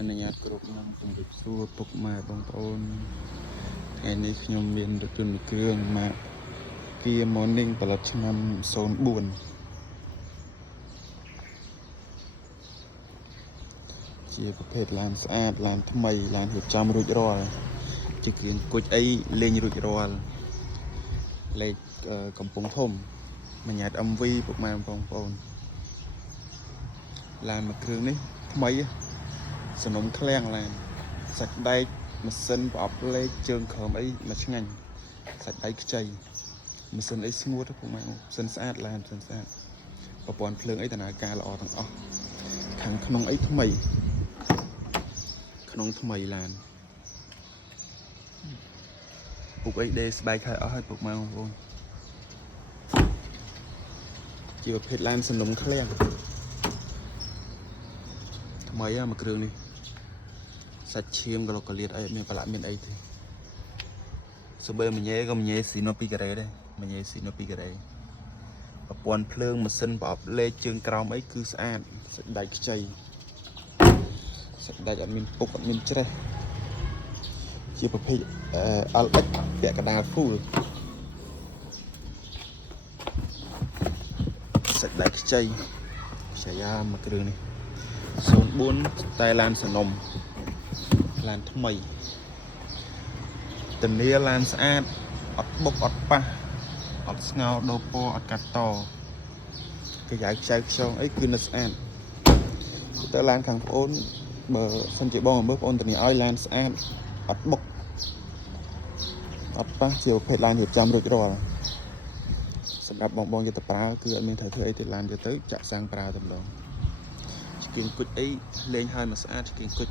អនុញ្ញាតគ្រប់នឹងជំរាបសួរពុកម៉ែបងប្អូនថ្ងៃនេះខ្ញុំមានរថយន្តគ្រឿងម៉ាក Kia Morning ផលិតឆ្នាំ04ជាប្រភេទឡានស្អាតឡានថ្មីឡានរៀបចំរួចរាល់ជាគ្រឿងគុជអីលេងរួចរាល់លេខកំពង់ធំមួយញ៉ាត MV ពុកម៉ែបងប្អូនឡានមួយគ្រឿងនេះថ្មីសំណុំឃ្លាំងឡានសាច់ដែកម៉ាស៊ីនប្រអប់លេខជើងក្រោមអីមកឆ្ងាញ់សាច់ដៃខ្ចីម៉ាស៊ីនអីស្ងួតពុកម៉ែម៉ាស៊ីនស្អាតឡានម៉ាស៊ីនស្អាតប្រព័ន្ធភ្លើងអីដំណើរការល្អទាំងអស់ខាងក្នុងអីថ្មីក្នុងថ្មីឡានពុកអីដេស្បែកហើយអស់ហើយពុកម៉ែបងប្អូនជាប្រភេទឡានសំណុំឃ្លាំងថ្មីមួយគ្រឿងនេះសាច់ឈាមក៏កលៀតអីមានប្រឡាក់មានអីទេសបើមញ៉េក៏មញ៉េស៊ីណូពីការ៉េដែរមញ៉េស៊ីណូពីការ៉េប្រព័ន្ធភ្លើងម៉ាស៊ីនប្រអប់លេខជើងក្រោមអីគឺស្អាតសាច់ដែកខ្ចីសាច់ដែកអត់មានពុកអត់មានច្រេះជាប្រភេទLX ពាក់កណ្ដាល full សាច់ដែកខ្ចីខ្ចីមួយគ្រឿងនេះ04តែឡានសំណុំឡានថ្មីធានាឡានស្អាតអត់បុកអត់ប៉ះអត់ស្ងោដោពណ៌អត់កាត់តកាយ៉ៅខ្ចៅខ្យងអីគឺនៅស្អាតទៅឡានខាងប្អូនបើសិនជាបងមើលប្អូនធានាឲ្យឡានស្អាតអត់បុកអត់ប៉ះជាប្រភេទឡានរៀបចំរួចរាល់សម្រាប់បងយកទៅប្រើគឺអត់មានត្រូវធ្វើអីទេឡានយកទៅចាក់សាំងប្រើតែម្ដងស្គៀងគុជអីលេងហើយមកស្អាតស្គៀងគុជ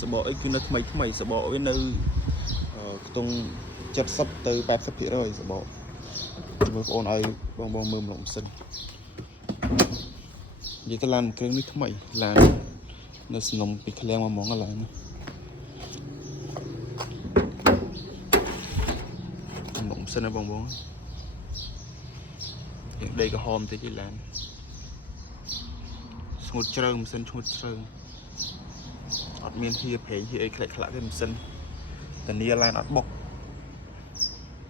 សបកអីគឺនៅថ្មីថ្មីសបកវានៅខ្ទង់70ទៅ 80% សបកមើលបងប្អូនឲ្យបងមើលម្លងសិននិយាយទៅឡានគ្រឿងនេះថ្មីឡាននៅសំណុំពីឃ្លាំងមកហ្មងឡើយណាម្លងសិនណាបងយ៉ាងដេកក្រហមតិចឯឡានស្ងួតជ្រៅម៉ាស៊ីនស្ងួតជ្រៅអត់មានហៀប្រេងហៀអីខ្លាក់ទេម៉ាស៊ីនធានាឡានអត់បុក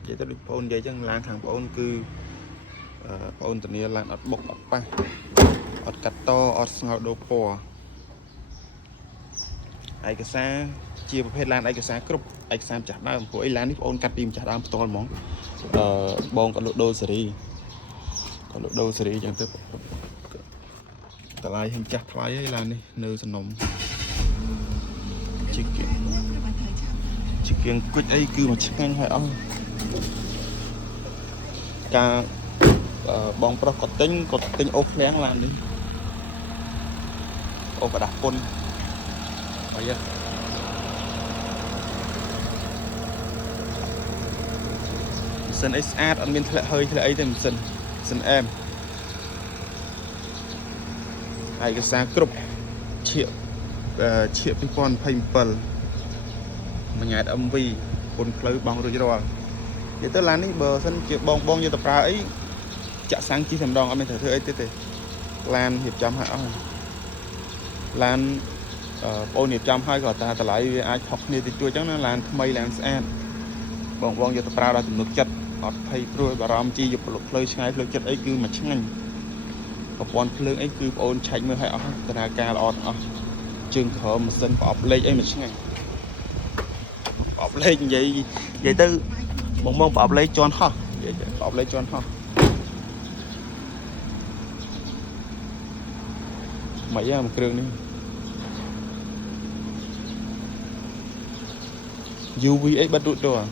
និយាយទៅដូចបងប្អូននិយាយចឹងឡានខាងបងប្អូនគឺបងប្អូនធានាឡានអត់បុកអត់ប៉ះអត់កាត់តអត់ស្ងោដោពណ៌ឯកសារជាប្រភេទឡានឯកសារគ្រប់ឯកសារម្ចាស់ដើមព្រោះអីឡាននេះបងប្អូនកាត់ពីម្ចាស់ដើមផ្ទាល់ហ្មងបងក៏លក់ដូរសេរីក៏លក់ដូរសេរីចឹងទៅតម្លៃហិញចាស់ថ្លៃហើយឡាននេះនៅសំណុំជាគៀងគុជអីគឺមកឆ្ងាញ់ហើយអស់ការបងប្រុសគាត់ទិញអូសឃ្លាំងឡាននេះអូសกระดาษពុនអីម៉ាស៊ីនអីស្អាតអត់មានធ្លាក់ហើយធ្លាក់អីទេម៉ាស៊ីនអែមឯកសារគ្រប់ឈៀក2027មួយញ៉ែត MV ពុនផ្លូវបងរួចរាល់និយាយទៅឡាននេះបើសិនជាបងយកទៅប្រើអីចាក់សាំងជីតែម្ដងអត់មានត្រូវធ្វើអីទេឡានរៀបចំឲ្យអស់ឡានបងរៀបចំឲ្យក៏តែតម្លៃវាអាចខុសគ្នាតិចតួចអញ្ចឹងណាឡានថ្មីឡានស្អាតបងយកទៅប្រើដល់ទំនុកចិត្តអត់ភ័យព្រួយបារម្ភជីយកផ្លូវឆ្ងាយផ្លូវចិត្តអីគឺមកឆ្ងាញ់ប្រព័ន្ធភ្លើងអីគឺបងអូនឆែកមើលឲ្យអស់ដំណើរការល្អទាំងអស់ជើងក្រោមម៉ាស៊ីនប្រអប់លេខអីមកឆ្ងាញ់ប្រអប់លេខនិយាយទៅបងប្រអប់លេខជាន់ហោះនិយាយប្រអប់លេខជាន់ហោះមកយ៉ាងមួយគ្រឿងនេះ UV អីបិទរួចរាល់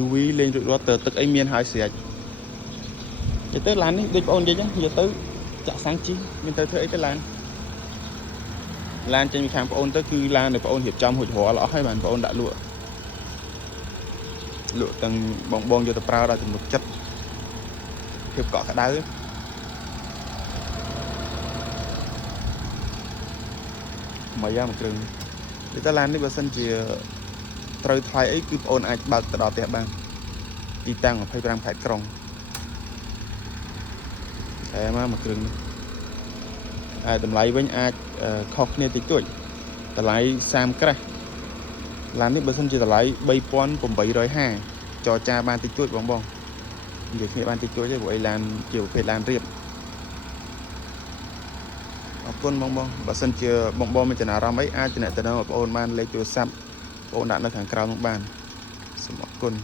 UV លេងរួចរាល់ទៅទឹកអីមានហើយស្រេចនិយាយទៅឡាននេះដូចបងអូននិយាយចឹងយកទៅចាក់សាំងជីមានទៅធ្វើអីទៅឡានចេញពីខាងបងអូនទៅគឺឡានដែលបងអូនរៀបចំរួចរាល់អស់ហើយបានបងអូនដាក់លក់ទាំងបងយកទៅប្រើដល់ទំនុកចិត្តភាពកក់ក្ដៅមកយ៉ាងមួយគ្រឿងនិយាយទៅឡាននេះបើសិនជាត្រូវថ្លៃអីគឺបងអូនអាចបើកទៅដល់ផ្ទះបានទីតាំង25ខេត្តក្រុងតែមកគ្រឿងនេះតម្លៃវិញអាចខុសគ្នាតិចតួច តម្លៃ30ក្រាស់ឡាននេះបើសិនជាតម្លៃ3850ចរចាបានតិចតួចបងនិយាយគ្នាបានតិចតួចទេព្រោះអីឡានជាប្រភេទឡានរៀបអរគុណបងបើសិនជាបងមានចំណារអារម្មណ៍អីអាចតំណែងបងប្អូនបានលេខទូរស័ព្ទបងដាក់នៅខាងក្រោមនោះបានសូមអរគុណ